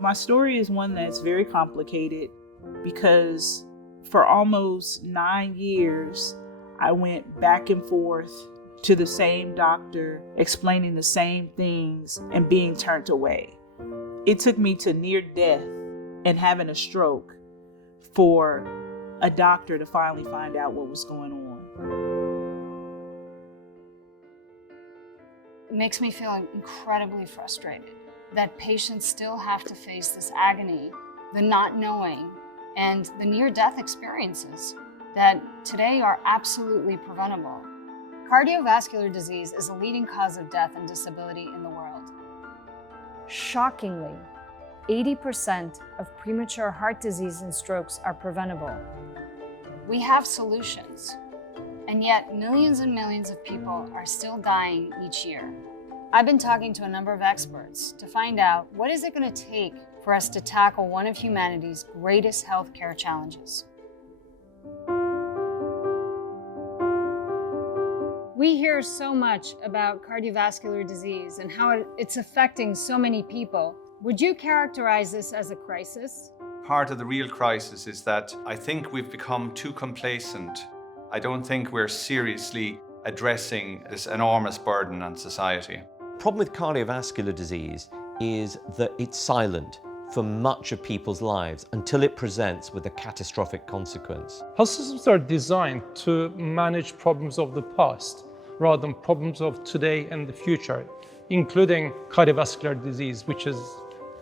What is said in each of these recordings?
My story is one that's very complicated because for almost 9 years, I went back and forth to the same doctor, explaining the same things and being turned away. It took me to near death and having a stroke for a doctor to finally find out what was going on. It makes me feel incredibly frustrated that patients still have to face this agony, the not knowing, and the near-death experiences that today are absolutely preventable. Cardiovascular disease is a leading cause of death and disability in the world. Shockingly, 80% of premature heart disease and strokes are preventable. We have solutions, and yet millions and millions of people are still dying each year. I've been talking to a number of experts to find out what is it going to take for us to tackle one of humanity's greatest healthcare challenges. We hear so much about cardiovascular disease and how it's affecting so many people. Would you characterize this as a crisis? Part of the real crisis is that I think we've become too complacent. I don't think we're seriously addressing this enormous burden on society. The problem with cardiovascular disease is that it's silent for much of people's lives until it presents with a catastrophic consequence. Health systems are designed to manage problems of the past rather than problems of today and the future, including cardiovascular disease, which is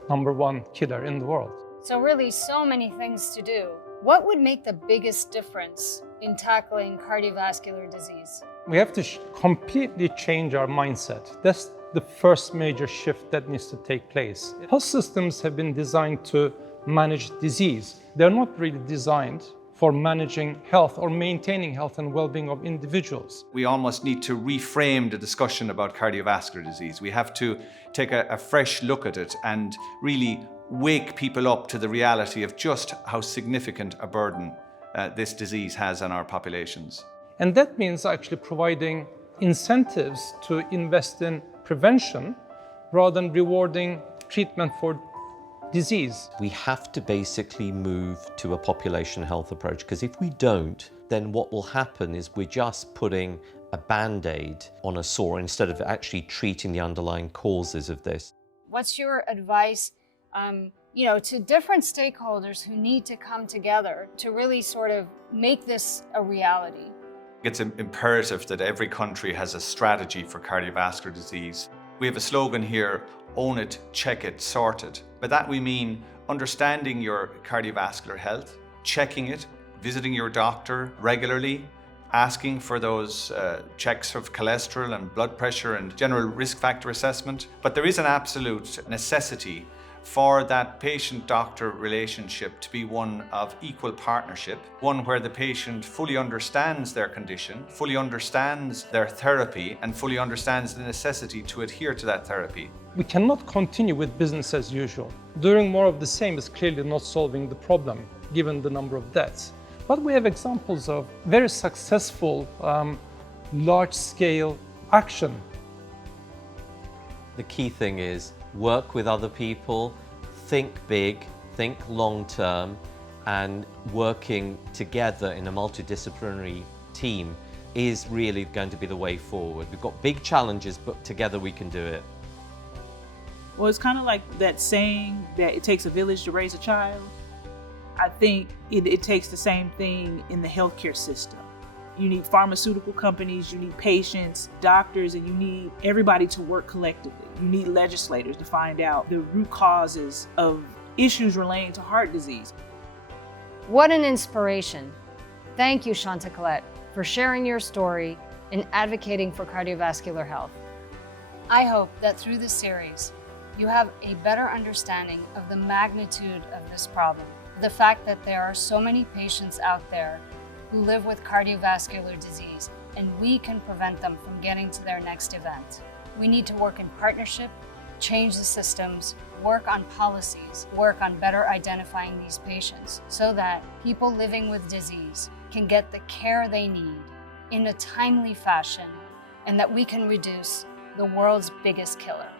#1 killer in the world. So really, so many things to do. What would make the biggest difference in tackling cardiovascular disease? We have to completely change our mindset. That's the first major shift that needs to take place. Health systems have been designed to manage disease. They're not really designed for managing health or maintaining health and well-being of individuals. We almost need to reframe the discussion about cardiovascular disease. We have to take a fresh look at it and really wake people up to the reality of just how significant a burden this disease has on our populations. And that means actually providing incentives to invest in prevention rather than rewarding treatment for disease. We have to basically move to a population health approach, because if we don't, then what will happen is we're just putting a band-aid on a sore instead of actually treating the underlying causes of this. What's your advice to different stakeholders who need to come together to really sort of make this a reality? It's imperative that every country has a strategy for cardiovascular disease. We have a slogan here, own it, check it, sort it. By that we mean understanding your cardiovascular health, checking it, visiting your doctor regularly, asking for those checks of cholesterol and blood pressure and general risk factor assessment. But there is an absolute necessity for that patient-doctor relationship to be one of equal partnership, one where the patient fully understands their condition, fully understands their therapy, and fully understands the necessity to adhere to that therapy. We cannot continue with business as usual. Doing more of the same is clearly not solving the problem, given the number of deaths. But we have examples of very successful, large-scale action. The key thing is work with other people, think big, think long-term, and working together in a multidisciplinary team is really going to be the way forward. We've got big challenges, but together we can do it. Well, it's kind of like that saying that it takes a village to raise a child. I think it takes the same thing in the healthcare system. You need pharmaceutical companies, you need patients, doctors, and you need everybody to work collectively. You need legislators to find out the root causes of issues relating to heart disease. What an inspiration. Thank you, ShantaQuilette, for sharing your story and advocating for cardiovascular health. I hope that through this series, you have a better understanding of the magnitude of this problem, the fact that there are so many patients out there who live with cardiovascular disease, and we can prevent them from getting to their next event. We need to work in partnership, change the systems, work on policies, work on better identifying these patients so that people living with disease can get the care they need in a timely fashion, and that we can reduce the world's biggest killer.